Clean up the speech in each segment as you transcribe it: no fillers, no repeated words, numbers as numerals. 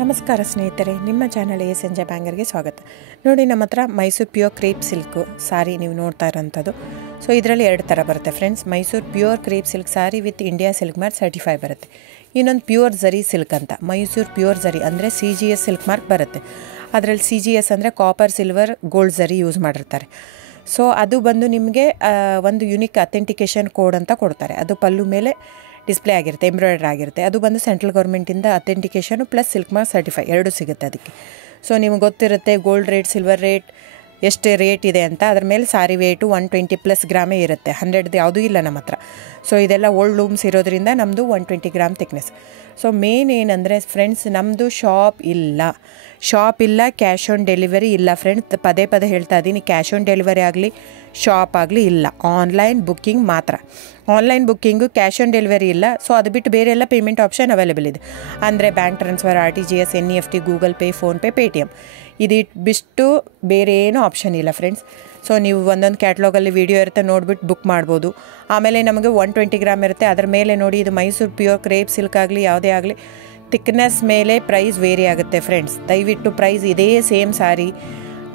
ನಮಸ್ಕಾರ ಸ್ನೇಹಿತರೆ, ನಿಮ್ಮ ಚಾನಲ್ ಸಂಜೆ ಬ್ಯಾಂಗರ್ಗೆ ಸ್ವಾಗತ. ನೋಡಿ, ನಮ್ಮ ಹತ್ರ ಮೈಸೂರು ಪ್ಯೂರ್ ಕ್ರೇಪ್ ಸಿಲ್ಕ್ ಸಾರಿ ನೀವು ನೋಡ್ತಾ ಇರೋಂಥದ್ದು. ಸೊ ಇದರಲ್ಲಿ ಎರಡು ಥರ ಬರುತ್ತೆ friends. Mysuru pure crepe silk sorry with India silk mark certify ಬರುತ್ತೆ. ಇನ್ನೊಂದು ಪ್ಯೂರ್ ಝರಿ ಸಿಲ್ಕ್ ಅಂತ, ಮೈಸೂರು ಪ್ಯೂರ್ ಝರಿ ಅಂದರೆ CGS ಸಿಲ್ಕ್ ಮಾರ್ಕ್ ಬರುತ್ತೆ. ಅದರಲ್ಲಿ CGS ಅಂದರೆ ಕಾಪರ್, ಸಿಲ್ವರ್, ಗೋಲ್ಡ್ ಝರಿ ಯೂಸ್ ಮಾಡಿರ್ತಾರೆ. ಸೊ ಅದು ಬಂದು ನಿಮಗೆ ಒಂದು ಯುನಿಕ್ ಅಥೆಂಟಿಕೇಷನ್ ಕೋಡ್ ಅಂತ ಕೊಡ್ತಾರೆ. ಅದು ಪಲ್ಲು ಮೇಲೆ ಡಿಸ್ಪ್ಲೇ ಆಗಿರುತ್ತೆ, ಎಂಬ್ರಾಯ್ಡ್ರಿ ಆಗಿರುತ್ತೆ. ಅದು ಬಂದು ಸೆಂಟ್ರಲ್ ಗೌರ್ಮೆಂಟಿಂದ ಅಥೆಂಟಿಕೇಷನು ಪ್ಲಸ್ ಸಿಲ್ಕ್ ಮಾರ್ಕ್ ಸರ್ಟಿಫೈ ಎರಡೂ ಸಿಗುತ್ತೆ ಅದಕ್ಕೆ. ಸೊ ನಿಮಗೆ ಗೊತ್ತಿರುತ್ತೆ ಗೋಲ್ಡ್ ರೇಟ್, ಸಿಲ್ವರ್ ರೇಟ್ ಎಷ್ಟು ರೇಟ್ ಇದೆ ಅಂತ. ಅದ್ರ ಮೇಲೆ ಸಾರಿ ವೇಟು 120+ ಗ್ರಾಮೇ ಇರುತ್ತೆ, 100 ಯಾವುದೂ ಇಲ್ಲ ನಮ್ಮ ಹತ್ರ. ಸೊ ಇದೆಲ್ಲ ಓಲ್ಡ್ ಲೂಮ್ಸ್ ಇರೋದ್ರಿಂದ ನಮ್ಮದು 120 ಗ್ರಾಮ್ ಥಿಕ್ನೆಸ್. ಸೊ ಮೇನ್ ಏನಂದರೆ ಫ್ರೆಂಡ್ಸ್, ನಮ್ಮದು ಶಾಪ್ ಇಲ್ಲ, ಕ್ಯಾಶ್ ಆನ್ ಡೆಲಿವರಿ ಇಲ್ಲ ಫ್ರೆಂಡ್ಸ್. ಪದೇ ಹೇಳ್ತಾ ಇದ್ದೀನಿ, ಕ್ಯಾಶ್ ಆನ್ ಡೆಲಿವರಿ ಆಗಲಿ ಶಾಪ್ ಆಗಲಿ ಇಲ್ಲ, ಆನ್ಲೈನ್ ಬುಕ್ಕಿಂಗ್ ಮಾತ್ರ. Online booking, cash on delivery ಇಲ್ಲ. ಸೊ ಅದು ಬಿಟ್ಟು ಬೇರೆ ಎಲ್ಲ ಪೇಮೆಂಟ್ ಆಪ್ಷನ್ ಅವೈಲೇಬಲ್ ಇದೆ. ಅಂದರೆ bank transfer, RTGS, NEFT, Google pay, PhonePe, Paytm. ಇದು ಬಿಟ್ಟು ಬೇರೆ ಏನೂ ಆಪ್ಷನ್ ಇಲ್ಲ ಫ್ರೆಂಡ್ಸ್. ಸೊ ನೀವು ಒಂದೊಂದು ಕ್ಯಾಟ್ಲಾಗಲ್ಲಿ ವೀಡಿಯೋ ಇರುತ್ತೆ, ನೋಡಿಬಿಟ್ಟು ಬುಕ್ ಮಾಡ್ಬೋದು. ಆಮೇಲೆ ನಮಗೆ 120 ಗ್ರಾಮ್ ಇರುತ್ತೆ. ಅದರ ಮೇಲೆ ನೋಡಿ, ಇದು ಮೈಸೂರು ಪ್ಯೂರ್ ಕ್ರೇಪ್ ಸಿಲ್ಕ್ ಆಗಲಿ ಯಾವುದೇ ಆಗಲಿ ಥಿಕ್ನೆಸ್ ಮೇಲೆ ಪ್ರೈಸ್ ವೇರಿ ಆಗುತ್ತೆ ಫ್ರೆಂಡ್ಸ್. ದಯವಿಟ್ಟು ಪ್ರೈಸ್ ಇದೇ ಸೇಮ್ ಸಾರಿ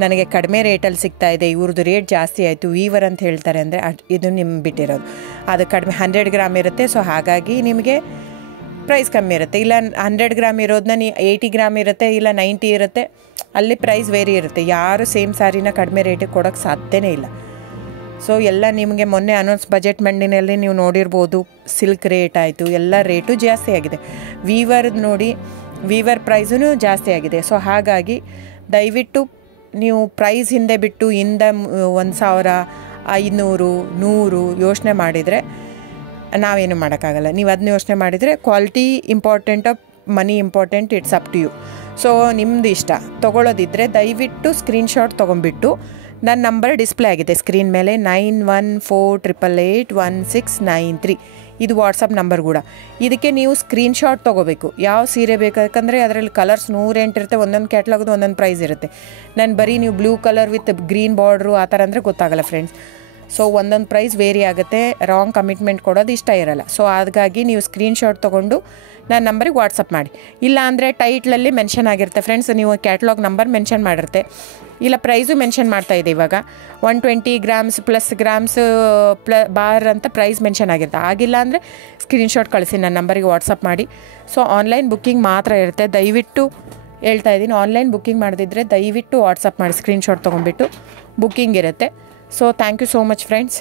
ನನಗೆ ಕಡಿಮೆ ರೇಟಲ್ಲಿ ಸಿಗ್ತಾ ಇದೆ, ಇವ್ರದ್ದು ರೇಟ್ ಜಾಸ್ತಿ ಆಯಿತು ವೀವರ್ ಅಂತ ಹೇಳ್ತಾರೆ ಅಂದರೆ ಇದು ನಿಮ್ಗೆ ಬಿಟ್ಟಿರೋದು. ಅದು ಕಡಿಮೆ 100 ಗ್ರಾಮ್ ಇರುತ್ತೆ. ಸೊ ಹಾಗಾಗಿ ನಿಮಗೆ ಪ್ರೈಸ್ ಕಮ್ಮಿ ಇರುತ್ತೆ. ಇಲ್ಲ 100 ಗ್ರಾಮ್ ಇರೋದನ್ನ 80 ಗ್ರಾಮ್ ಇರುತ್ತೆ, ಇಲ್ಲ 90 ಇರುತ್ತೆ, ಅಲ್ಲಿ ಪ್ರೈಸ್ ವೇರಿ ಇರುತ್ತೆ. ಯಾರು ಸೇಮ್ ಸಾರಿನ ಕಡಿಮೆ ರೇಟಿಗೆ ಕೊಡೋಕ್ಕೆ ಸಾಧ್ಯನೇ ಇಲ್ಲ. ಸೊ ಎಲ್ಲ ನಿಮಗೆ ಮೊನ್ನೆ ಅನೌನ್ಸ್ ಬಜೆಟ್ ಮಂಡಿನಲ್ಲಿ ನೀವು ನೋಡಿರ್ಬೋದು, ಸಿಲ್ಕ್ ರೇಟ್ ಆಯಿತು, ಎಲ್ಲ ರೇಟು ಜಾಸ್ತಿ ಆಗಿದೆ. ವೀವರ್ದು ನೋಡಿ, ವೀವರ್ ಪ್ರೈಸೂ ಜಾಸ್ತಿ ಆಗಿದೆ. ಸೊ ಹಾಗಾಗಿ ದಯವಿಟ್ಟು ನೀವು ಪ್ರೈಸ್ ಹಿಂದೆ ಬಿಟ್ಟು 1,000, 500, 100 ಯೋಚನೆ ಮಾಡಿದರೆ ನಾವೇನು ಮಾಡೋಕ್ಕಾಗಲ್ಲ. ನೀವು ಅದನ್ನ ಯೋಚನೆ ಮಾಡಿದರೆ quality important, money important, it's up to you. So ನಿಮ್ಮದು ಇಷ್ಟ. ತೊಗೊಳ್ಳೋದಿದ್ದರೆ ದಯವಿಟ್ಟು ಸ್ಕ್ರೀನ್ಶಾಟ್ ತೊಗೊಂಡ್ಬಿಟ್ಟು, ನನ್ನ ನಂಬರ್ ಡಿಸ್ಪ್ಲೇ ಆಗಿದೆ ಸ್ಕ್ರೀನ್ ಮೇಲೆ, 9148881693. ಇದು ವಾಟ್ಸಪ್ ನಂಬರ್ ಕೂಡ. ಇದಕ್ಕೆ ನೀವು ಸ್ಕ್ರೀನ್ಶಾಟ್ ತೊಗೋಬೇಕು. ಯಾವ ಸೀರೆ ಬೇಕು, ಯಾಕಂದರೆ ಅದರಲ್ಲಿ ಕಲರ್ಸ್ 108 ಇರುತ್ತೆ, ಒಂದೊಂದು ಕ್ಯಾಟ್ಲಾಗದು ಒಂದೊಂದು ಪ್ರೈಸ್ ಇರುತ್ತೆ. ನಾನು ಬರೀ ನೀವು blue colour with green border ಆ ಥರ ಅಂದರೆ ಗೊತ್ತಾಗಲ್ಲ ಫ್ರೆಂಡ್ಸ್. ಸೊ ಒಂದೊಂದು ಪ್ರೈಸ್ ವೇರಿ ಆಗುತ್ತೆ, ರಾಂಗ್ ಕಮಿಟ್ಮೆಂಟ್ ಕೊಡೋದು ಇಷ್ಟ ಇರಲ್ಲ. ಸೊ ಹಾಗಾಗಿ ನೀವು ಸ್ಕ್ರೀನ್ಶಾಟ್ ತೊಗೊಂಡು ನನ್ನ ನಂಬರಿಗೆ ವಾಟ್ಸಪ್ ಮಾಡಿ. ಇಲ್ಲ ಅಂದರೆ ಟೈಟ್ಲಲ್ಲಿ ಮೆನ್ಷನ್ ಆಗಿರುತ್ತೆ ಫ್ರೆಂಡ್ಸ್, ನೀವು ಕ್ಯಾಟ್ಲಾಗ್ ನಂಬರ್ ಮೆನ್ಷನ್ ಮಾಡಿರುತ್ತೆ, ಇಲ್ಲ ಪ್ರೈಸು ಮೆನ್ಷನ್ ಮಾಡ್ತಾಯಿದೆ. ಇವಾಗ 120 ಗ್ರಾಮ್ಸ್ ಪ್ಲಸ್ ಗ್ರಾಮ್ಸ್ ಬಾರ್ ಅಂತ ಪ್ರೈಸ್ ಮೆನ್ಷನ್ ಆಗಿರುತ್ತೆ. ಆಗಿಲ್ಲ ಅಂದರೆ ಸ್ಕ್ರೀನ್ಶಾಟ್ ಕಳಿಸಿ, ನನ್ನ ನಂಬರಿಗೆ ವಾಟ್ಸಪ್ ಮಾಡಿ. ಸೊ ಆನ್ಲೈನ್ ಬುಕ್ಕಿಂಗ್ ಮಾತ್ರ ಇರುತ್ತೆ. ದಯವಿಟ್ಟು ಹೇಳ್ತಾ ಇದ್ದೀನಿ, ಆನ್ಲೈನ್ ಬುಕ್ಕಿಂಗ್ ಮಾಡದಿದ್ದರೆ ದಯವಿಟ್ಟು ವಾಟ್ಸಪ್ ಮಾಡಿ, ಸ್ಕ್ರೀನ್ಶಾಟ್ ತೊಗೊಂಡ್ಬಿಟ್ಟು ಬುಕ್ಕಿಂಗ್ ಇರುತ್ತೆ. So thank you so much friends.